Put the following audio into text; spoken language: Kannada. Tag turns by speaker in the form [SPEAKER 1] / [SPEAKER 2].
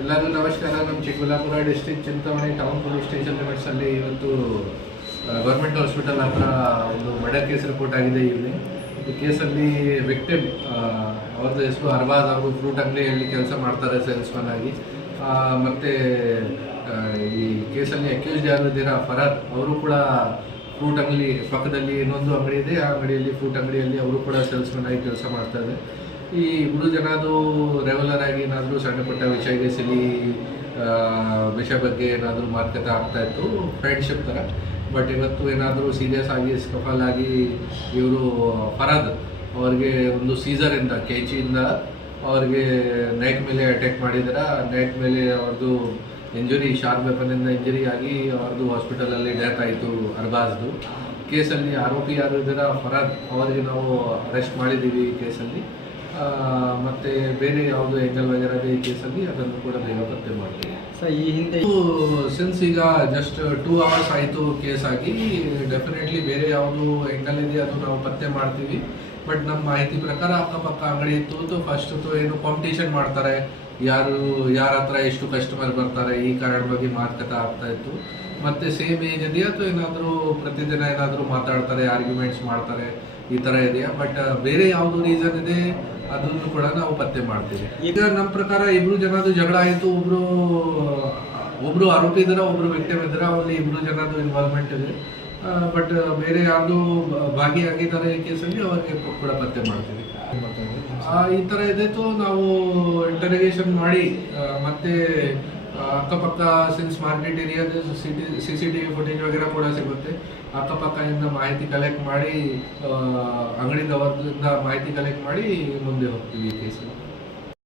[SPEAKER 1] ಎಲ್ಲರೂ ನಮಸ್ಕಾರ. ನಮ್ಮ Chikkaballapur district Chintamani town police station ಲಿಮಿಟ್ಸಲ್ಲಿ ಇವತ್ತು ಗೌರ್ಮೆಂಟ್ ಹಾಸ್ಪಿಟಲ್ ಹತ್ರ ಒಂದು ಮರ್ಡರ್ ಕೇಸ್ ರಿಪೋರ್ಟ್ ಆಗಿದೆ ಇಲ್ಲಿ. ಈ ಕೇಸಲ್ಲಿ ವಿಕ್ಟಿಮ್ ಅವ್ರದ್ದು ಹೆಸರು ಅರ್ಬಾದ್ ಅವರು ಫ್ರೂಟ್ ಅಂಗಡಿಯಲ್ಲಿ ಕೆಲಸ ಮಾಡ್ತಾರೆ ಸೇಲ್ಸ್ಮನ್ ಆಗಿ. ಮತ್ತು ಈ ಕೇಸಲ್ಲಿ ಅಕ್ಯೂಸ್ ಯಾರು ಫರಾದ್. ಅವರು ಕೂಡ ಫ್ರೂಟ್ ಅಂಗಡಿ ಪಕ್ಕದಲ್ಲಿ ಇನ್ನೊಂದು ಅಂಗಡಿ ಇದೆ. ಆ ಅಂಗಡಿಯಲ್ಲಿ ಫ್ರೂಟ್ ಅಂಗಡಿಯಲ್ಲಿ ಅವರು ಕೂಡ ಸೇಲ್ಸ್ಮನ್ ಆಗಿ ಕೆಲಸ ಮಾಡ್ತಾರೆ ಈ ಇಬ್ಬರು ಜನದು ರೆಗ್ಯುಲರ್ ಆಗಿ ಏನಾದರೂ ಸಣ್ಣ ಪುಟ್ಟ ವಿಷಯಕ್ಕೆ ಸಿಲಿ ವಿಷಯ ಬಗ್ಗೆ ಏನಾದರೂ ಮಾತುಕತೆ ಆಗ್ತಾ ಇತ್ತು ಫ್ರೆಂಡ್ಶಿಪ್ ಥರ. ಬಟ್ ಇವತ್ತು ಏನಾದರೂ ಸೀರಿಯಸ್ ಆಗಿ ಸ್ಕಫಲ್ ಆಗಿ ಇವರು, ಫರಾದ್ ಅವ್ರಿಗೆ ಒಂದು ಸೀಸರಿಂದ ಕೆಚಿಯಿಂದ ಅವ್ರಿಗೆ ನೆಕ್ ಮೇಲೆ ಅಟ್ಯಾಕ್ ಮಾಡಿದಾರ. ನೆಕ್ ಮೇಲೆ ಅವ್ರದ್ದು ಇಂಜುರಿ ಶಾರ್ಪ್ ವೆಪನಿಂದ ಇಂಜುರಿ ಆಗಿ ಅವ್ರದ್ದು ಹಾಸ್ಪಿಟಲಲ್ಲಿ ಡೆತ್ ಆಯಿತು ಅರ್ಬಾಜ್ದು ಕೇಸಲ್ಲಿ ಆರೋಪಿ ಯಾರು ಇದ್ದೀರಾ ಫರಾದ್ ಅವರಿಗೆ ನಾವು ಅರೆಸ್ಟ್ ಮಾಡಿದ್ದೀವಿ ಈ ಕೇಸಲ್ಲಿ. ಮತ್ತೆ ಬೇರೆ ಯಾವುದು ಎಂಗಲ್ ವಗೈರೆ ಈ ಕೇಸಲ್ಲಿ ಅದನ್ನು ಕೂಡ ಬೇಗ ಪತ್ತೆ ಮಾಡ್ತೀವಿ.
[SPEAKER 2] ಸರ್ ಈ ಹಿಂದೆ
[SPEAKER 1] ಸಿನ್ಸ್ ಈಗ ಜಸ್ಟ್ ಟೂ ಅವರ್ಸ್ ಆಯಿತು ಕೇಸ್ ಆಗಿ ಡೆಫಿನೆಟ್ಲಿ ಬೇರೆ ಯಾವುದು ಎಂಗಲ್ ಇದೆ ಅದು ನಾವು ಪತ್ತೆ ಮಾಡ್ತೀವಿ. ಬಟ್ ನಮ್ಮ ಮಾಹಿತಿ ಪ್ರಕಾರ ಅಕ್ಕಪಕ್ಕ ಅಂಗಡಿ ಇತ್ತು ಫಸ್ಟ್ ಏನು ಕಾಂಪಿಟೇಷನ್ ಮಾಡ್ತಾರೆ. ಯಾರು, ಯಾರ ಹತ್ರ ಎಷ್ಟು ಕಸ್ಟಮರ್ ಬರ್ತಾರೆ, ಈ ಕಾರ್ಡ್ ಬಗ್ಗೆ ಮಾತುಕತೆ ಆಗ್ತಾ ಇತ್ತು. ಮತ್ತೆ ಸೇಮ್ ಏಜ್ ಇದೆಯಾ ಅಥವಾ ಏನಾದರೂ ಪ್ರತಿದಿನ ಏನಾದರೂ ಮಾತಾಡ್ತಾರೆ ಆರ್ಗ್ಯುಮೆಂಟ್ಸ್ ಮಾಡ್ತಾರೆ, ಈ ಥರ ಇದೆಯಾ? ಬಟ್ ಬೇರೆ ಯಾವುದು ರೀಸನ್ ಇದೆ, ಅದನ್ನು ಕೂಡ ನಾವು ಪತ್ತೆ ಮಾಡ್ತೀವಿ. ಈಗ ನಮ್ಮ ಪ್ರಕಾರ ಇಬ್ರು ಜನದ್ದು ಜಗಳ ಆಯಿತು, ಒಬ್ರು ಒಬ್ರು ಆರೋಪಿ ಇದ್ದಾರೆ ಒಬ್ರು ವ್ಯಕ್ತಿ ಇದ್ದಾರೆ ಅವರಲ್ಲಿ ಇಬ್ರು ಜನದು ಇನ್ವಾಲ್ವ್ಮೆಂಟ್ ಇದೆ. ಬಟ್ ಬೇರೆ ಯಾರ್ದು ಭಾಗಿಯಾಗಿದ್ದಾರೆ ಈ ಕೇಸಲ್ಲಿ ಅವರಿಗೆ ಕೂಡ ಪತ್ತೆ ಮಾಡ್ತೀವಿ. ಈ ಥರ ಇದ್ದಿತ್ತು. ನಾವು ಇಂಟರಿಗೇಷನ್ ಮಾಡಿ ಮತ್ತೆ ಅಕ್ಕಪಕ್ಕ since market ಏರಿಯಾದ C C T V footage ವಗೇರಾ ಕೂಡ ಸಿಗುತ್ತೆ. ಅಕ್ಕಪಕ್ಕದಿಂದ ಮಾಹಿತಿ ಕಲೆಕ್ಟ್ ಮಾಡಿ ಅಂಗಡಿದವರಿಂದ ಮಾಹಿತಿ ಕಲೆಕ್ಟ್ ಮಾಡಿ ಮುಂದೆ ಹೋಗ್ತೀವಿ ಈ ಕೇಸಲ್ಲಿ